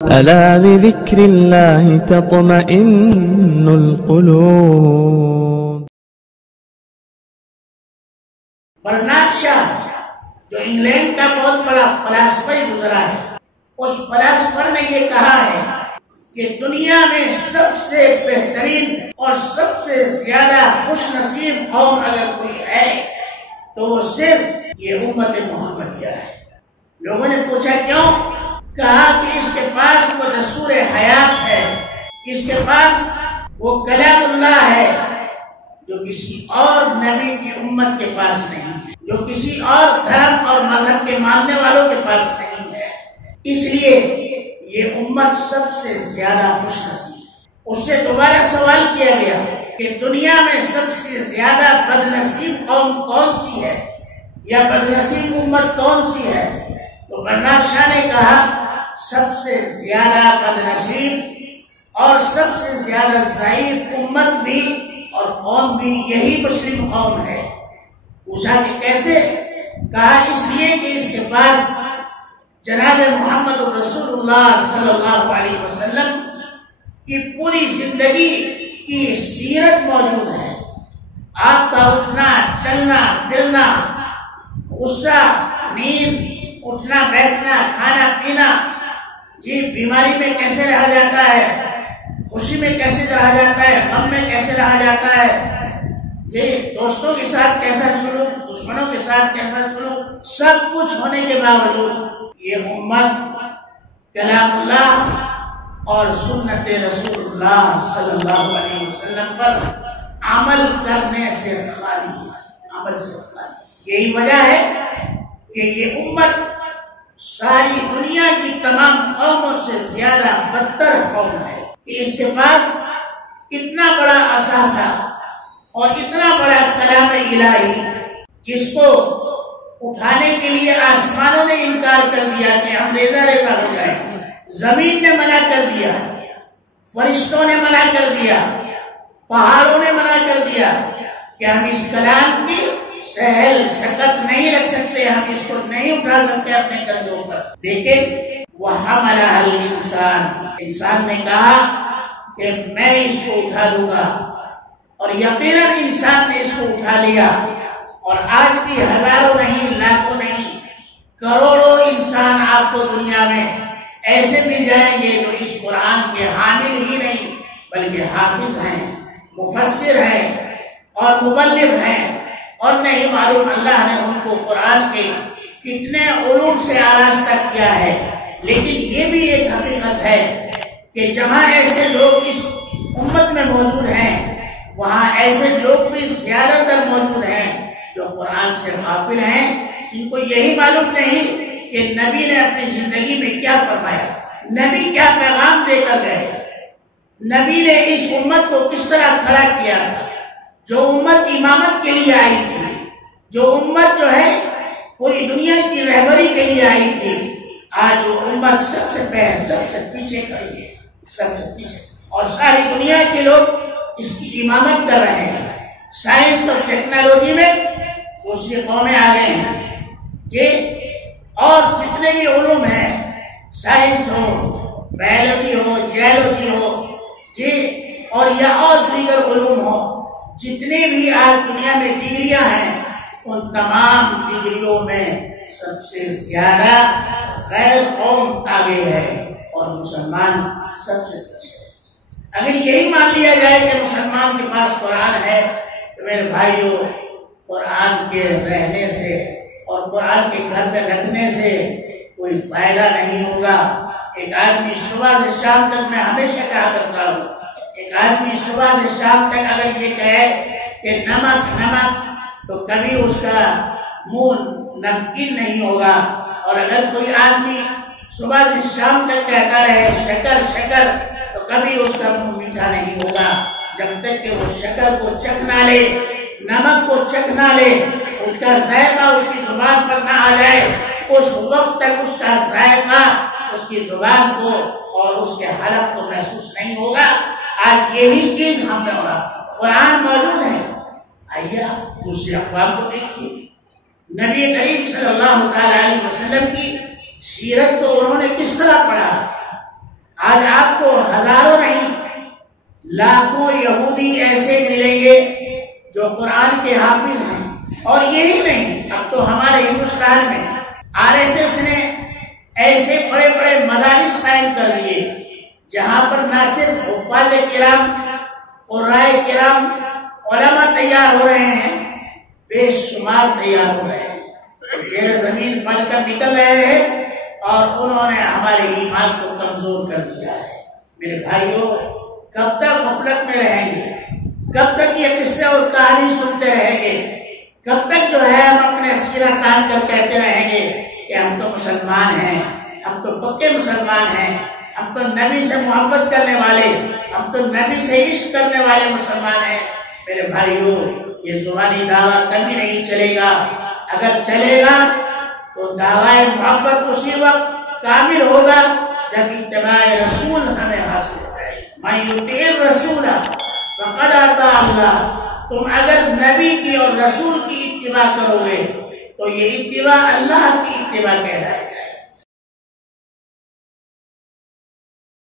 ألا بذكر الله تطمئن القلوب. برنارد شاہ جو انگلینڈ کا بہت بڑا فلسفی گزرا ہے، اس فلسفر نے یہ کہا ہے کہ دنیا میں سب سے بہترین اور سب سے زیادہ خوش نصیب قوم اگر کوئی ہے تو وہ صرف یہ امت محمدیہ ہے۔ لوگوں نے پوچھا کیوں؟ کہا کہ اس کے پاس وہ دستور حیات ہے، اس کے پاس وہ کلام اللہ ہے جو کسی اور نبی کی امت کے پاس نہیں ہے، جو کسی اور دھرم اور مذہب کے ماننے والوں کے پاس نہیں ہے۔ اس لیے یہ امت سب سے زیادہ خوش نصیب ہے۔ اس سے دوبارہ سوال کیا گیا کہ دنیا میں سب سے زیادہ بد نصیب قوم کون سی ہے یا بد نصیب امت کون سی ہے؟ تو برنارد شاہ نے کہا سب سے زیادہ بد نصیب اور سب سے زیادہ ضعیف امت بھی اور قوم بھی یہی مسلم قوم ہے۔ پوچھا کہ کیسے؟ کہا اس لیے کہ اس کے پاس جناب محمد رسول اللہ صلی اللہ علیہ وسلم کی پوری زندگی کی سیرت موجود ہے۔ آپ کا اٹھنا، چلنا، پھرنا، غصہ، نیند، اٹھنا بیٹھنا، کھانا پینا، جی بیماری میں کیسے رہا جاتا ہے، خوشی میں کیسے رہا جاتا ہے، غم میں کیسے رہا جاتا ہے، جی دوستوں کے ساتھ کیسا سلوک، دشمنوں کے ساتھ کیسا سلوک، سب کچھ ہونے کے باوجود یہ امت کلام اللہ اور سنت رسول اللہ صلی اللہ علیہ وسلم پر عمل کرنے سے خالی ہے، عمل سے خالی۔ یہی وجہ ہے کہ یہ امت ساری دنیا کی تمام قوموں سے زیادہ بدتر قوم ہے کہ اس کے پاس اتنا بڑا اثاثہ اور اتنا بڑا کلام الہی جس کو اٹھانے کے لیے آسمانوں نے انکار کر دیا کہ ہم ریزہ ریزہ ہو جائیں، زمین نے منع کر دیا، فرشتوں نے منع کر دیا، پہاڑوں نے منع کر دیا کہ ہم اس کلام کی سہل شکت نہیں رکھ سکتے، ہم اس کو نہیں اٹھا سکتے اپنے کندھوں پر۔ لیکن وَحَمَلَهَا الْإِنسَانُ، انسان نے کہا کہ میں اس کو اٹھا دوں گا، اور یقیناً انسان نے اس کو اٹھا لیا۔ اور آج بھی ہزاروں نہیں، لاکھوں نہیں، کروڑوں انسان آپ کو دنیا میں ایسے مل جائیں گے جو اس قرآن کے حامل ہی نہیں بلکہ حافظ ہیں، مفسر ہیں اور مبلغ ہیں، اور نہیں معلوم اللہ نے ان کو قرآن کے کتنے علوم سے آراستہ کیا ہے۔ لیکن یہ بھی ایک حقیقت ہے کہ جہاں ایسے لوگ اس امت میں موجود ہیں وہاں ایسے لوگ بھی زیادہ تر موجود ہیں جو قرآن سے غافل ہیں، ان کو یہی معلوم نہیں کہ نبی نے اپنی زندگی میں کیا فرمایا، نبی کیا پیغام دے کر گئے، نبی نے اس امت کو کس طرح کھڑا کیا تھا۔ جو امت امامت کے لیے آئی تھی، جو امت جو ہے پوری دنیا کی رہبری کے لیے آئی تھی، آج وہ امت سب سے پیچھے کھڑی ہے، سب سے پیچھے، اور ساری دنیا کے لوگ اس کی امامت کر رہے ہیں۔ سائنس اور ٹیکنالوجی میں دوسری قومیں آ گئے ہیں کہ اور جتنے بھی علوم ہیں، سائنس ہو، بایولوجی ہو، جیولوجی ہو، جی اور یا اور دیگر علوم ہو، جتنے بھی آج دنیا میں ڈگریاں ہیں ان تمام ڈگریوں میں سب سے زیادہ غیر قوم آگے ہے اور مسلمان سب سے پیچھے ہے۔ اگر یہی مان لیا جائے کہ مسلمان کے پاس قرآن ہے تو میرے بھائیوں قرآن کے رہنے سے اور قرآن کے گھر میں رکھنے سے کوئی فائدہ نہیں ہوگا۔ ایک آدمی صبح سے شام تک، میں ہمیشہ کہا کرتا ہوں، ایک آدمی صبح سے شام تک اگر یہ کہے کہ نمک نمک تو کبھی اس کا منہ نمکین نہیں ہوگا، اور اگر کوئی آدمی صبح سے شام تک کہتا رہے شکر شکر تو کبھی اس کا منہ میٹھا نہیں ہوگا، جب تک کہ وہ شکر کو چکھ نہ لے، نمک کو چکھ نہ لے، اس کا ذائقہ اس کی زبان پر نہ آ جائے، اس وقت تک اس کا ذائقہ اس کی زبان کو اور اس کے حلق کو محسوس نہیں ہوگا۔ آج یہی چیز ہم نے قرآن موجود ہے، آئیے دوسری اقوام کو دیکھیے، نبی کریم صلی اللہ علیہ وسلم کی سیرت کو انہوں نے کس طرح پڑھا، آج آپ کو ہزاروں نہیں لاکھوں یہودی ایسے ملیں گے جو قرآن کے حافظ ہیں، اور یہی نہیں، اب تو ہمارے ہندوستان میں RSS نے ایسے بڑے بڑے مدارس قائم کر دیے جہاں پر نہ صرف حفاظ کرام، قرائے کرام، علماء تیار ہو رہے ہیں، بے شمار تیار ہو رہے ہیں، زیر زمین پڑھ کر نکل رہے ہیں، اور انہوں نے ہمارے ایمان کو کمزور کر دیا ہے۔ میرے بھائیوں، کب تک غفلت میں رہیں گے؟ کب تک یہ قصے اور کہانی سنتے رہیں گے؟ کب تک جو ہے ہم اپنے سینہ تان کر کہتے رہیں گے کہ ہم تو مسلمان ہیں، ہم تو پکے مسلمان ہیں، ہم تو نبی سے محبت کرنے والے، ہم تو نبی سے عشق کرنے والے مسلمان ہیں؟ میرے بھائیوں، یہ زبانی دعویٰ کبھی نہیں چلے گا۔ اگر چلے گا تو دعوی محبت اسی وقت کامل ہوگا جب اتباع رسول ہمیں حاصل ہو جائے۔ من یطیع الرسول فقد اطاع اللہ۔ تم اگر نبی کی اور رسول کی اتباع کرو گے تو یہ اتباع اللہ کی اتباع کہلائے گا۔